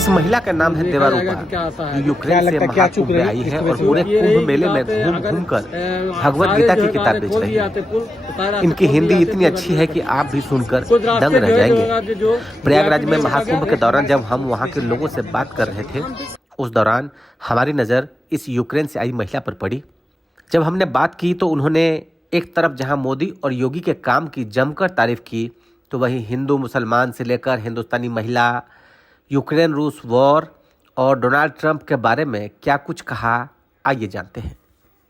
इस महिला का नाम है देवारूपा, जो यूक्रेन से महाकुंभ में आई है और पूरे कुंभ मेले में घूम घूम कर भगवत गीता की किताब बेच रही है। इनकी हिंदी इतनी अच्छी है कि आप भी सुनकर दंग रह जाएंगे। प्रयागराज में महाकुंभ के दौरान जब हम वहाँ के लोगों से बात कर रहे थे, उस दौरान हमारी नज़र इस यूक्रेन से आई महिला पर पड़ी। जब हमने बात की तो उन्होंने एक तरफ जहां मोदी और योगी के काम की जमकर तारीफ की, तो वहीं हिंदू मुसलमान से लेकर हिंदुस्तानी महिला, यूक्रेन रूस वॉर और डोनाल्ड ट्रंप के बारे में क्या कुछ कहा, आइए जानते हैं।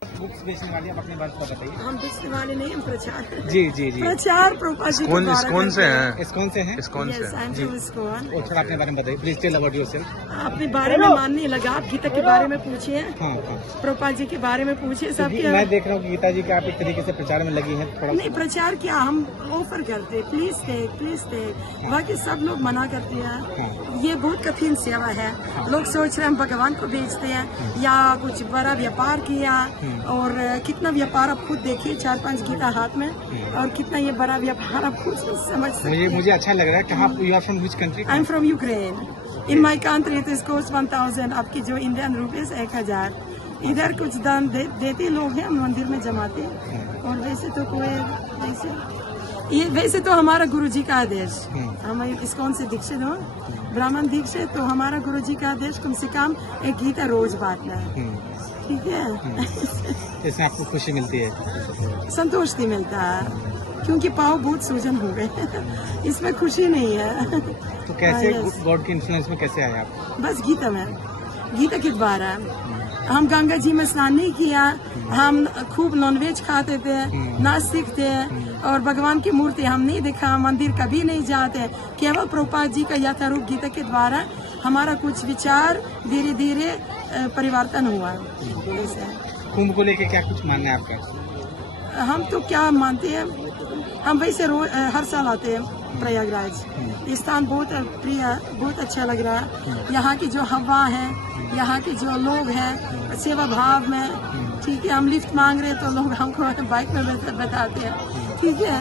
बुक्स बेचने वाले, आप अपनी बात को बताइए। हम बेचने वाले नहीं, हम प्रचार जी जी जी प्रचार प्रोपाजी कौन से हैं? इस्कॉन से हैं? इस्कॉन से हैं? जी। इस्कॉन। और थोड़ा अपने बारे में बताइए, प्लीज टेल अबाउट योरसेल्फ। अपने बारे में मानने लगा, आप गीता के बारे में पूछिए। हाँ हाँ, प्रोपा जी के बारे में पूछिए। सब मैं देख रहा हूँ कि गीता जी का आप एक तरीके से प्रचार में लगी हैं। थोड़ा नहीं, प्रचार क्या, हम ऑफर करते, प्लीज टेक। बाकी सब लोग मना करते हैं। ये बहुत कठिन सेवा है। लोग सोच रहे हैं हम भगवान को बेचते हैं या कुछ बड़ा व्यापार किया, और कितना व्यापार आप खुद देखिए, 4-5 गीता हाथ में, और कितना ये बड़ा व्यापार आप खुद समझ सकते। मुझे अच्छा लग रहा है। कहाँ you are from which country? I am from Ukraine. In my country it is cost 1000, आपकी जो इंडियन रुपीज 1000। इधर कुछ दान देते लोग हैं, मंदिर में जमाते, और वैसे तो वैसे तो हमारा गुरुजी का आदेश, हम इस्कॉन से दीक्षित हो, ब्राह्मण दीक्षित, तो हमारा गुरुजी का आदेश कम से कम एक गीता रोज बांटना है। ठीक है। इसमें आपको खुशी मिलती है? संतोष नहीं मिलता, क्योंकि पाँव बहुत सूजन हो गए। इसमें खुशी नहीं है। तो कैसे गॉड के इन्फ्लुएंस में कैसे आए आप? बस गीता के द्वारा। हम गंगा जी में स्नान नहीं किया, हम खूब नॉनवेज खाते थे, नास्तिक थे, और भगवान की मूर्ति हम नहीं देखा, मंदिर कभी नहीं जाते। केवल प्रभुपाद जी का यथारूप गीता के द्वारा हमारा कुछ विचार धीरे धीरे परिवर्तन हुआ। कुंभ को लेके क्या कुछ मानना है आपका? हम तो क्या मानते हैं, हम वैसे हर साल आते हैं प्रयागराज। स्थान बहुत प्रिय, बहुत अच्छा लग रहा है। यहाँ की जो हवा है, यहाँ के जो लोग हैं, सेवा भाव में, ठीक है। हम लिफ्ट मांग रहे तो लोग हमको बाइक में बताते हैं। ठीक है,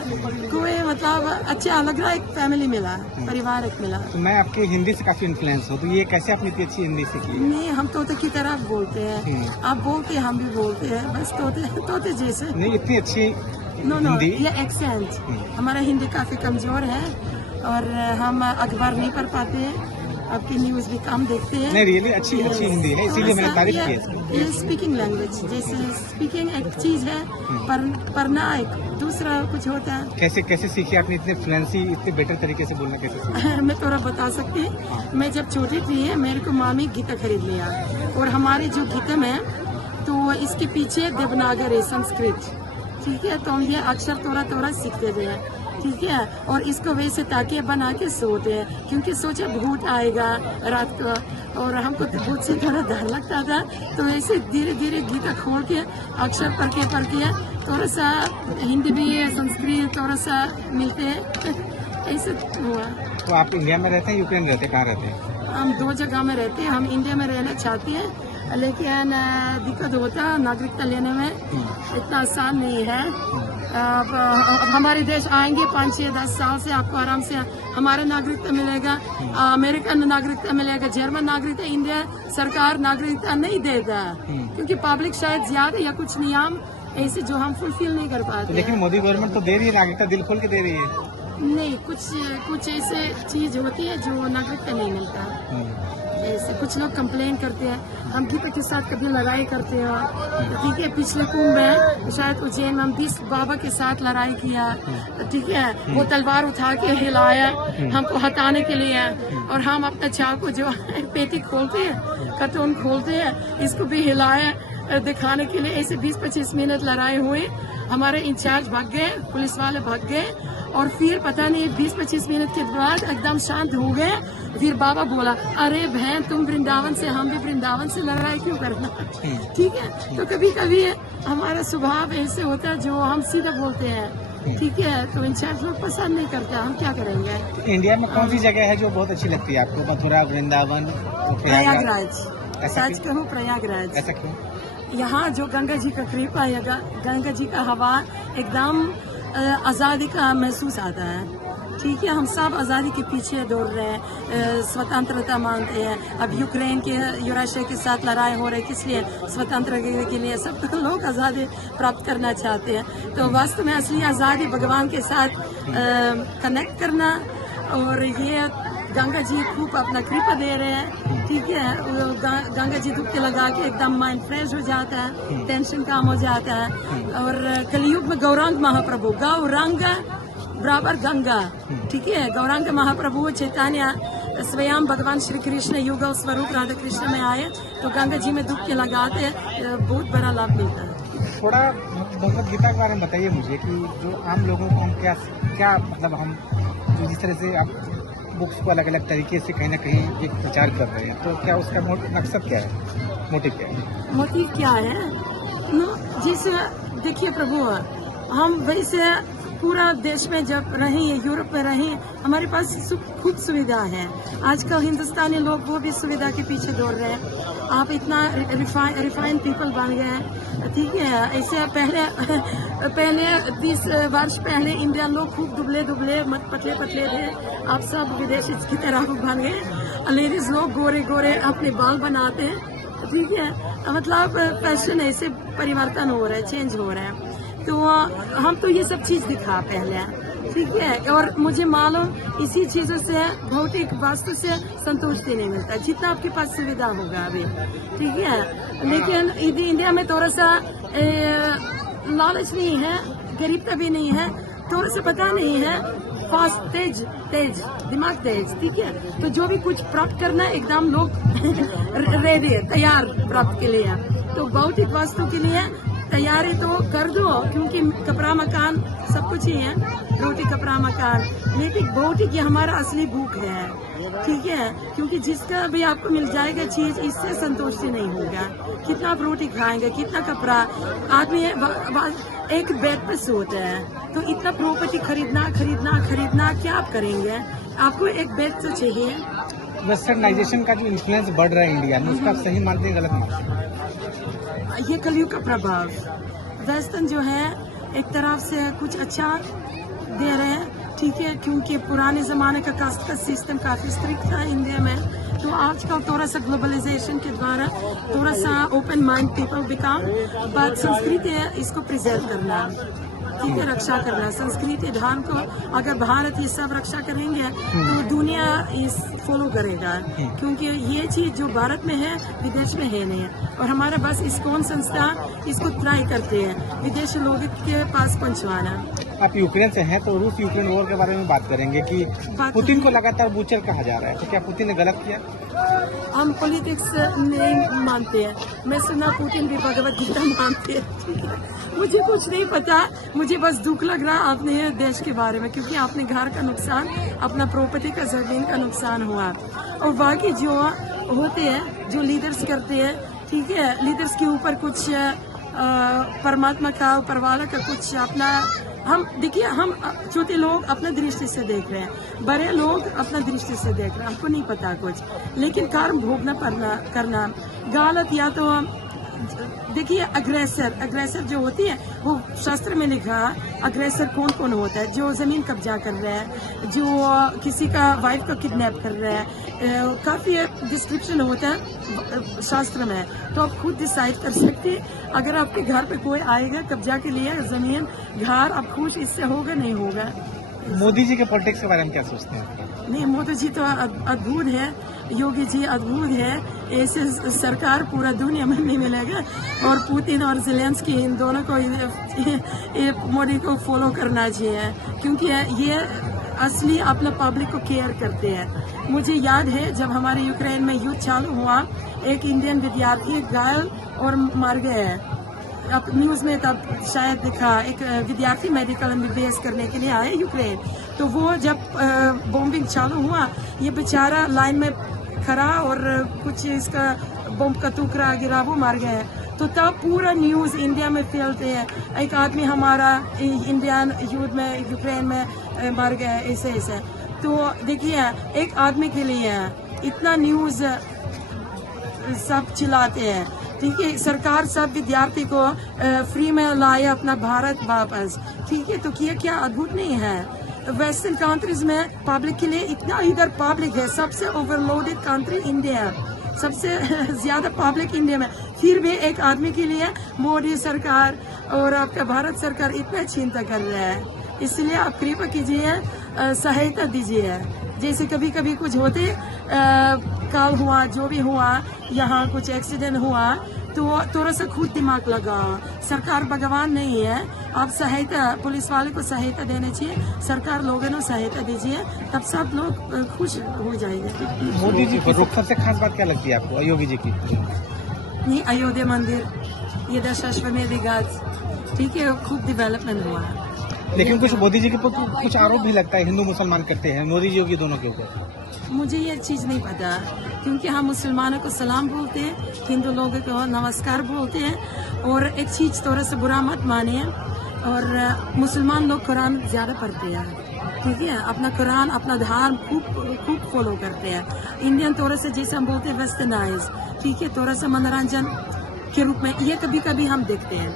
कोई मतलब अच्छा लग रहा है, एक फैमिली मिला, परिवार एक मिला। तो मैं आपके हिंदी से काफी इन्फ्लुएंस हूँ, तो ये कैसे आपने इतनी अच्छी हिंदी सीखी? नहीं, हम तोते की तरह बोलते हैं, आप बोलते हैं, हम भी बोलते हैं, बस तोते जैसे। नहीं, इतनी अच्छी नो, ये एक्सेंट। हमारा हिंदी काफी कमजोर है, और हम अखबार नहीं पढ़ पाते हैं, आपकी न्यूज भी कम देखते हैं। नहीं, रियली अच्छी हिंदी है, इसीलिए मैंने तारीफ की है। ये स्पीकिंग लैंग्वेज, जैसे स्पीकिंग एक चीज है, पढ़ना एक दूसरा कुछ होता है। कैसे सीखी आपने इतने फ्लुएंसी, इतने बेटर तरीके से बोलना कैसे सीखी? मैं थोड़ा बता सकती हूँ। मैं जब छोटी थी, मेरे को मामी गीता खरीद लिया, और हमारे जो गीता में तो इसके पीछे देवनागरी है, संस्कृत। ठीक है, तो हम ये अक्षर थोड़ा सीखते थे। ठीक है, और इसको वैसे ताकिया बना के सोते हैं, क्योंकि सोचे भूत आएगा रात को, और हमको तो भूत से थोड़ा डर लगता था। तो ऐसे धीरे धीरे गीता खोल के अक्षर पढ़ के थोड़ा सा हिंदी भी है, संस्कृत थोड़ा सा मिलते हैं। ऐसे हुआ। तो आप इंडिया में रहते हैं, यूक्रेन रहते हैं, कहाँ रहते हैं? हम 2 जगह में रहते हैं। हम इंडिया में रहना चाहते हैं, लेकिन दिक्कत होता है नागरिकता लेने में, इतना आसान नहीं है। अब हमारे देश आएंगे 5-6-10 साल से, आपको आराम से हमारा नागरिकता मिलेगा, अमेरिकन नागरिकता मिलेगा, जर्मन नागरिकता। इंडिया सरकार नागरिकता नहीं देता, क्योंकि पब्लिक शायद ज्यादा या कुछ नियम ऐसे जो हम फुलफिल नहीं कर पाते। लेकिन मोदी गवर्नमेंट तो दे रही है नागरिकता, दिल खोल के दे रही है। नहीं, कुछ ऐसे चीज होती है जो नागरिकता नहीं मिलता। ऐसे कुछ लोग कंप्लेन करते हैं, हम गीता के साथ कभी लड़ाई करते हैं। ठीक है, पिछले कुंभ में शायद उज्जैन में हम 20 बाबा के साथ लड़ाई किया। ठीक है, वो तलवार उठा के हिलाया हमको हटाने के लिए, और हम अपना चाकू जो पेटी खोलते हैं, कार्टून खोलते हैं, इसको भी हिलाया दिखाने के लिए। ऐसे 20-25 मिनट लड़ाई हुई, हमारे इंचार्ज भाग गए, पुलिस वाले भाग गए, और फिर पता नहीं 20-25 मिनट के बाद एकदम शांत हो गए। फिर बाबा बोला, अरे बहन, तुम वृंदावन से, हम भी वृंदावन से, लड़ाई क्यों करना? ठीक है, तो कभी कभी हमारा स्वभाव ऐसे होता है जो हम सीधा बोलते हैं। ठीक है, तो इंचार्ज लोग पसंद नहीं करता, हम क्या करेंगे। इंडिया में कौन सी जगह है जो बहुत अच्छी लगती है आपको? मथुरा, वृंदावन, प्रयागराज। सच कहूँ, प्रयागराज। ऐसा क्यों? यहाँ जो गंगा जी का कृपा है, गंगा जी का हवा एकदम आजादी का महसूस आता है। ठीक है, हम सब आज़ादी के पीछे दौड़ रहे हैं, स्वतंत्रता मांगते हैं। अब यूक्रेन के यूरोशिया के साथ लड़ाई हो रही है, किस लिए? स्वतंत्रता के लिए। सब लोग आज़ादी प्राप्त करना चाहते हैं। तो वास्तव में असली आज़ादी भगवान के साथ कनेक्ट करना, और ये गंगा जी खूब अपना कृपा दे रहे हैं, ठीक है। गंगा जी डुबकी लगा के एकदम माइंड फ्रेश हो जाता है, टेंशन कम हो जाता है। और कलयुग में गौरांग महाप्रभु, गौरांग बराबर गंगा, ठीक है। गौरांग महाप्रभु चैतन्य स्वयं भगवान श्री कृष्ण युगल स्वरूप राधा कृष्ण में आए, तो गंगा जी में डुबकी लगाते बहुत बड़ा लाभ मिलता है। थोड़ा भगवद गीता के बारे में बताइए मुझे कि जो आम लोगों को हम क्या मतलब हम जिस तरह से आप बुक्स को अलग अलग तरीके से कहीं ना कहीं एक प्रचार कर रहे हैं, तो क्या उसका मकसद क्या है, मोटिव क्या है? मोटिव क्या है? जिसे देखिए प्रभु, हम वैसे पूरा देश में जब रहे, यूरोप में रहे, हमारे पास खूब सुविधा है। आजकल हिंदुस्तानी लोग वो भी सुविधा के पीछे दौड़ रहे हैं। आप इतना रिफाइंड पीपल बन गए हैं, ठीक है। ऐसे पहले 30 वर्ष पहले इंडियन लोग खूब दुबले दुबले पतले पतले थे, आप सब विदेशी की तरह बन गए। लेडीज लोग गोरे गोरे अपने बाल बनाते हैं, ठीक है। मतलब फैशन ऐसे परिवर्तन हो रहा है, चेंज हो रहा है। तो हम तो ये सब चीज दिखा पहले, ठीक है। और मुझे मालूम इसी चीजों से, भौतिक वस्तु से संतुष्टि नहीं मिलता, जितना आपके पास सुविधा होगा अभी, ठीक है। लेकिन इंडिया में थोड़ा सा लालच नहीं है, गरीबता भी नहीं है, थोड़ा सा पता नहीं है, फास्ट तेज दिमाग तेज, ठीक है। तो जो भी कुछ प्राप्त करना है एकदम लोग रेडी है, तैयार प्राप्त के लिए। तो भौतिक वस्तु के लिए तैयारी तो कर दो, क्योंकि कपड़ा मकान सब कुछ ही है, रोटी कपड़ा मकान। लेकिन भौतिक ये हमारा असली भूख है, ठीक है। क्योंकि जिसका भी आपको मिल जाएगा चीज, इससे संतुष्टि नहीं होगा। कितना आप रोटी खाएंगे, कितना कपड़ा, आदमी एक बेड पे सोता है, तो इतना प्रॉपर्टी खरीदना क्या आप करेंगे? आपको एक बेड तो चाहिए। वेस्टर्नाइजेशन का जो इन्फ्लुएंस बढ़ रहा है इंडिया में, उसका आप सही मानते हैं, गलत मानते हैं? ये कलयुग का प्रभाव, वेस्टर्न जो है एक तरफ से कुछ अच्छा दे रहे हैं, ठीक है। क्योंकि पुराने जमाने का कास्ट का सिस्टम काफी स्ट्रिक्ट था इंडिया में, तो आजकल थोड़ा सा ग्लोबलाइजेशन के द्वारा थोड़ा सा open mind people become, but संस्कृति है इसको प्रिजर्व करना, ठीक है, रक्षा करना। संस्कृति धर्म को अगर भारत ये सब रक्षा करेंगे तो दुनिया इस फॉलो करेगा, क्योंकि ये चीज जो भारत में है विदेश में है नहीं। और हमारा बस इस्कॉन संस्था इसको ट्राई करते हैं विदेशी लोगों के पास पहुंचवाना। आप यूक्रेन से हैं, तो रूस यूक्रेन वॉर के बारे में बात करेंगे कि पुतिन को लगातार बूचर कहा जा रहा है, तो क्या पुतिन ने गलत किया? हम पॉलिटिक्स नहीं मानते हैं। मैं सुना पुतिन भी भगवत गीता मानते हैं, मुझे कुछ नहीं पता। मुझे बस दुख लग रहा है अपने देश के बारे में, क्योंकि अपने घर का नुकसान, अपना प्रॉपर्टी का, जमीन का नुकसान हुआ। और बाकी जो होते हैं, जो लीडर्स करते हैं, ठीक है, लीडर्स के ऊपर कुछ परमात्मा का, ऊपर वाला का कुछ अपना, हम देखिए, हम छोटे लोग अपना दृष्टि से देख रहे हैं, बड़े लोग अपना दृष्टि से देख रहे हैं, हमको नहीं पता कुछ। लेकिन कर्म भोगना करना गलत। या तो देखिए, अग्रेसर जो होती है, वो शास्त्र में लिखा, अग्रेसर कौन कौन होता है? जो जमीन कब्जा कर रहा है, जो किसी का वाइफ को किडनैप कर रहा है, काफी डिस्क्रिप्शन होता है शास्त्र में। तो आप खुद डिसाइड कर सकते हैं, अगर आपके घर पे कोई आएगा कब्जा के लिए जमीन, घर, आप खुश इससे होगा नहीं होगा? मोदी जी के पॉलिटिक्स के बारे में क्या सोचते हैं? नहीं, मोदी जी तो अद्भुत है, योगी जी अद्भुत है, ऐसे सरकार पूरा दुनिया में नहीं मिलेगा। और पुतिन और ज़ेलेंस्की, इन दोनों को मोदी को फॉलो करना चाहिए, क्योंकि ये असली अपना पब्लिक को केयर करते हैं। मुझे याद है जब हमारे यूक्रेन में युद्ध चालू हुआ, एक इंडियन विद्यार्थी घायल और मर गए। अब न्यूज में तब शायद दिखा, एक विद्यार्थी मेडिकल MBBS करने के लिए आए यूक्रेन, तो वो जब बॉम्बिंग चालू हुआ, ये बेचारा लाइन में खड़ा और कुछ इसका बॉम्ब का टुकड़ा गिरा, वो मर गए। तो तब पूरा न्यूज इंडिया में फैलते हैं, एक आदमी हमारा इंडियन युद्ध में, यूक्रेन में मर गया, ऐसे ऐसे। तो देखिए, एक आदमी के लिए इतना न्यूज सब चिल्लाते हैं, ठीक है। सरकार सब विद्यार्थी को फ्री में लाए अपना भारत वापस, ठीक है। तो क्या अद्भुत नहीं है? वेस्टर्न कंट्रीज में पब्लिक के लिए इतना इधर पब्लिक है, सबसे ओवरलोडेड कंट्री इंडिया, सबसे ज्यादा पब्लिक इंडिया में, फिर भी एक आदमी के लिए मोदी सरकार और आपका भारत सरकार इतना चिंता कर रहा है। इसलिए आप कृपा कीजिए, सहायता दीजिए। जैसे कभी कभी कुछ होते, कल हुआ, जो भी हुआ, यहाँ कुछ एक्सीडेंट हुआ तो थोड़ा सा खुद दिमाग लगा। सरकार भगवान नहीं है, आप सहायता, पुलिस वाले को सहायता देनी चाहिए, सरकार लोगों को सहायता दीजिए, तब सब लोग खुश हो जाएंगे। मोदी जी की सबसे खास बात क्या लगती है आपको योगी जी की? नहीं, अयोध्या मंदिर, ये दशाश्वमेध घाट, ठीक है, खूब डेवलपमेंट हुआ है। लेकिन कुछ मोदी जी के कुछ आरोप भी लगता है हिंदू मुसलमान करते हैं मोदी जी योगी दोनों के ऊपर। मुझे ये चीज नहीं पता, क्योंकि हम मुसलमानों को सलाम बोलते हैं, हिंदू लोगों को नमस्कार बोलते हैं। और एक चीज थोड़ा सा बुरा मत मानिए, और मुसलमान लोग कुरान ज्यादा पढ़ते हैं, ठीक है, अपना कुरान, अपना धर्म खूब फॉलो करते हैं। इंडियन थोड़ा सा, जैसे हम बोलते हैं, वेस्टर्नाइज, ठीक है, थोड़ा सा मनोरंजन के रूप में ये कभी कभी हम देखते हैं,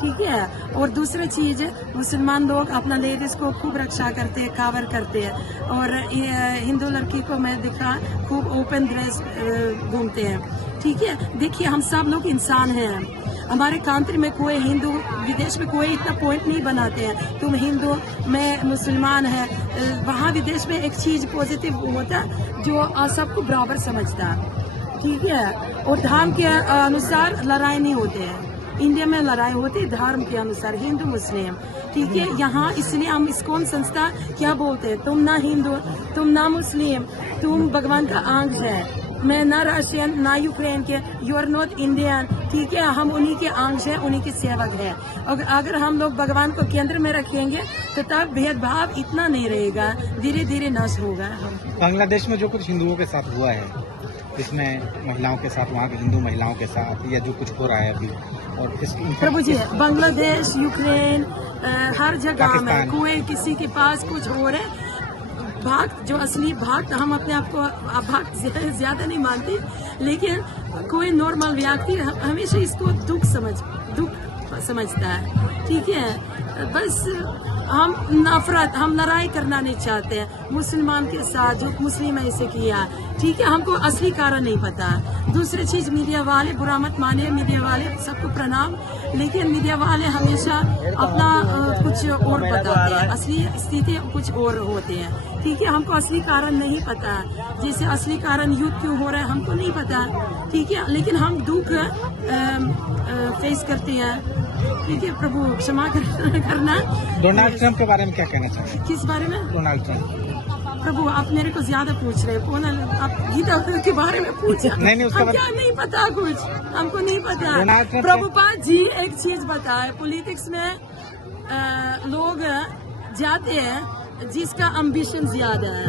ठीक है। और दूसरी चीज, मुसलमान लोग अपना लेडीज को खूब रक्षा करते हैं, कवर करते हैं। और हिंदू लड़की को मैं देखा खूब ओपन ड्रेस घूमते हैं, ठीक है। देखिए, हम सब लोग इंसान हैं। हमारे कंट्री में कोई हिंदू, विदेश में कोई इतना पॉइंट नहीं बनाते हैं तुम हिंदू, मैं मुसलमान है। वहाँ विदेश में एक चीज पॉजिटिव होता जो सबको बराबर समझता, ठीक है। और धर्म के अनुसार लड़ाई नहीं होते हैं। इंडिया में लड़ाई होती है धर्म के अनुसार, हिंदू मुस्लिम, ठीक है। यहाँ इसलिए हम इस्कॉन संस्था क्या बोलते हैं, तुम ना हिंदू, तुम ना मुस्लिम, तुम भगवान का अंश है। मैं ना रशियन ना यूक्रेन के, यू आर नॉट इंडियन, ठीक है। हम उन्हीं के अंश है, उन्हीं के सेवक है। अगर हम लोग भगवान को केंद्र में रखेंगे तो तब भेदभाव इतना नहीं रहेगा, धीरे धीरे नष्ट होगा। बांग्लादेश में जो कुछ हिंदुओं के साथ हुआ है, इसमें महिलाओं के साथ, वहाँ की हिंदू महिलाओं के साथ, या जो कुछ हो रहा है अभी, और प्रभु जी, बांग्लादेश, यूक्रेन, हर जगह में कोई किसी के पास कुछ हो रहा है, भक्त, जो असली भक्त, हम अपने आप को भक्त ज्यादा नहीं मानते, लेकिन कोई नॉर्मल व्यक्ति हमेशा इसको दुख समझता है, ठीक है। बस हम नफरत, हम लड़ाई करना नहीं चाहते हैं मुसलमान के साथ, जो मुस्लिम ऐसे किया, ठीक है। हमको असली कारण नहीं पता। दूसरी चीज, मीडिया वाले, बुरा मत माने, मीडिया वाले सबको प्रणाम, लेकिन मीडिया वाले हमेशा अपना कुछ और बताते हैं, असली स्थिति कुछ और होते हैं, ठीक है। हमको असली कारण नहीं पता, जैसे असली कारण युद्ध क्यों हो रहा है हमको नहीं पता, ठीक है। लेकिन हम दुख फेस करते हैं, ठीक है। प्रभु क्षमा करना। डोनाल्ड ट्रंप के बारे में क्या कहना चाहिए? किस बारे में? Donald Trump. प्रभु, आप मेरे को ज्यादा पूछ रहे हैं, कौन आप गीता के बारे में पूछा? नहीं, उसका क्या नहीं पता, कुछ हमको नहीं पता। प्रभुपाद जी एक चीज बताए, पॉलिटिक्स में लोग जाते हैं जिसका एम्बिशन ज्यादा है,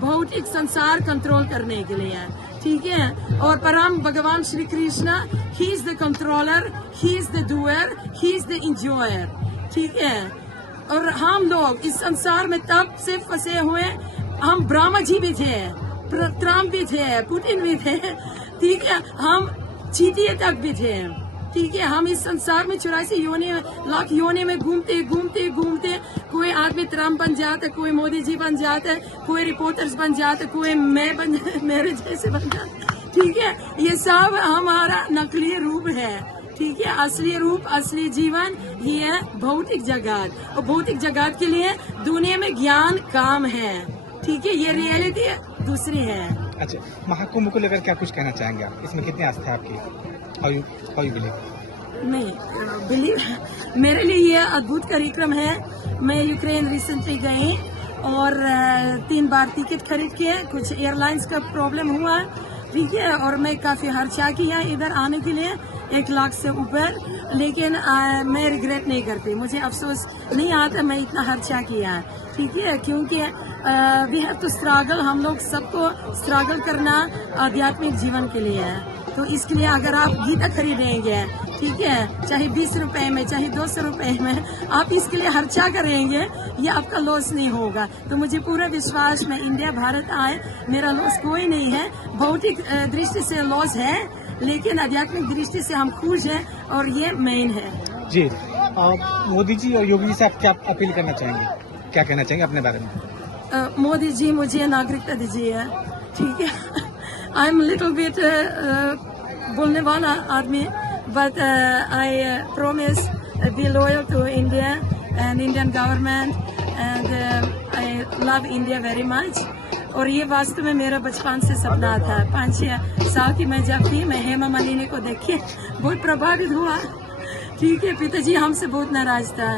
भौतिक संसार कंट्रोल करने के लिए, ठीक है। और परम भगवान Shri Krishna, he is the controller, he is the doer, he is the enjoyer, ठीक है। और हम लोग इस संसार में तब से फंसे हुए, हम ब्रह्मा जी भी थे, ट्रम्प भी थे, पुतिन भी थे, ठीक है। हम चीटिए तक भी थे, ठीक है। हम इस संसार में 84 लाख योनि में घूमते घूमते घूमते, कोई आदमी ट्रम्प बन जाता, कोई मोदी जी बन जाता, कोई रिपोर्टर्स बन जाता, कोई मेरे जैसे बन जाता, ठीक है। ये सब हमारा नकली रूप है, ठीक है। असली रूप, असली जीवन ये है भौतिक जगत, और भौतिक जगत के लिए दुनिया में ज्ञान काम है, ठीक है। ये रियलिटी दूसरी है। अच्छा, महाकुंभ को लेकर क्या कुछ कहना चाहेंगे आप? इसमें कितनी आस्था है आपकी? How you believe? नहीं बिलीव, मेरे लिए ये अद्भुत कार्यक्रम है। मैं यूक्रेन रिसेंटली गई और 3 बार टिकट खरीद के, कुछ एयरलाइंस का प्रॉब्लम हुआ, ठीक है। और मैं काफी खर्चा किया इधर आने के लिए, 1 लाख से ऊपर, लेकिन मैं रिग्रेट नहीं करती, मुझे अफसोस नहीं आता मैं इतना खर्चा किया, ठीक है। क्योंकि वी हैव टू स्ट्रगल, हम लोग सबको स्ट्रगल करना आध्यात्मिक जीवन के लिए है। तो इसके लिए अगर आप गीता खरीदेंगे, ठीक है, चाहे 20 रुपए में, चाहे 200 रुपए में, आप इसके लिए खर्चा करेंगे, ये आपका लॉस नहीं होगा। तो मुझे पूरा विश्वास, मैं इंडिया भारत आए, मेरा लॉस कोई नहीं है। भौतिक दृष्टि से लॉस है, लेकिन आध्यात्मिक दृष्टि से हम खुश हैं, और ये मेन है जी। मोदी जी और योगी जी से आप क्या अपील करना चाहेंगे? क्या कहना चाहेंगे अपने बारे में? मोदी जी मुझे नागरिकता दीजिए, ठीक है। आई एम लिटिल बिट बोलने वाला आदमी, but I promise be loyal to India and Indian government and I love India very much. और ये वास्तव में मेरा बचपन से सपना था। 5-6 साल की मैं जब थी, मैं हेमा मालिनी को देख के बहुत प्रभावित हुआ, ठीक है। पिताजी हमसे बहुत नाराज था,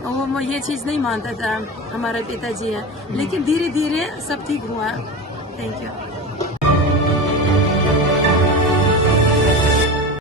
वो ये चीज़ नहीं मानता था हमारा पिताजी है, लेकिन धीरे धीरे सब ठीक हुआ। Thank you.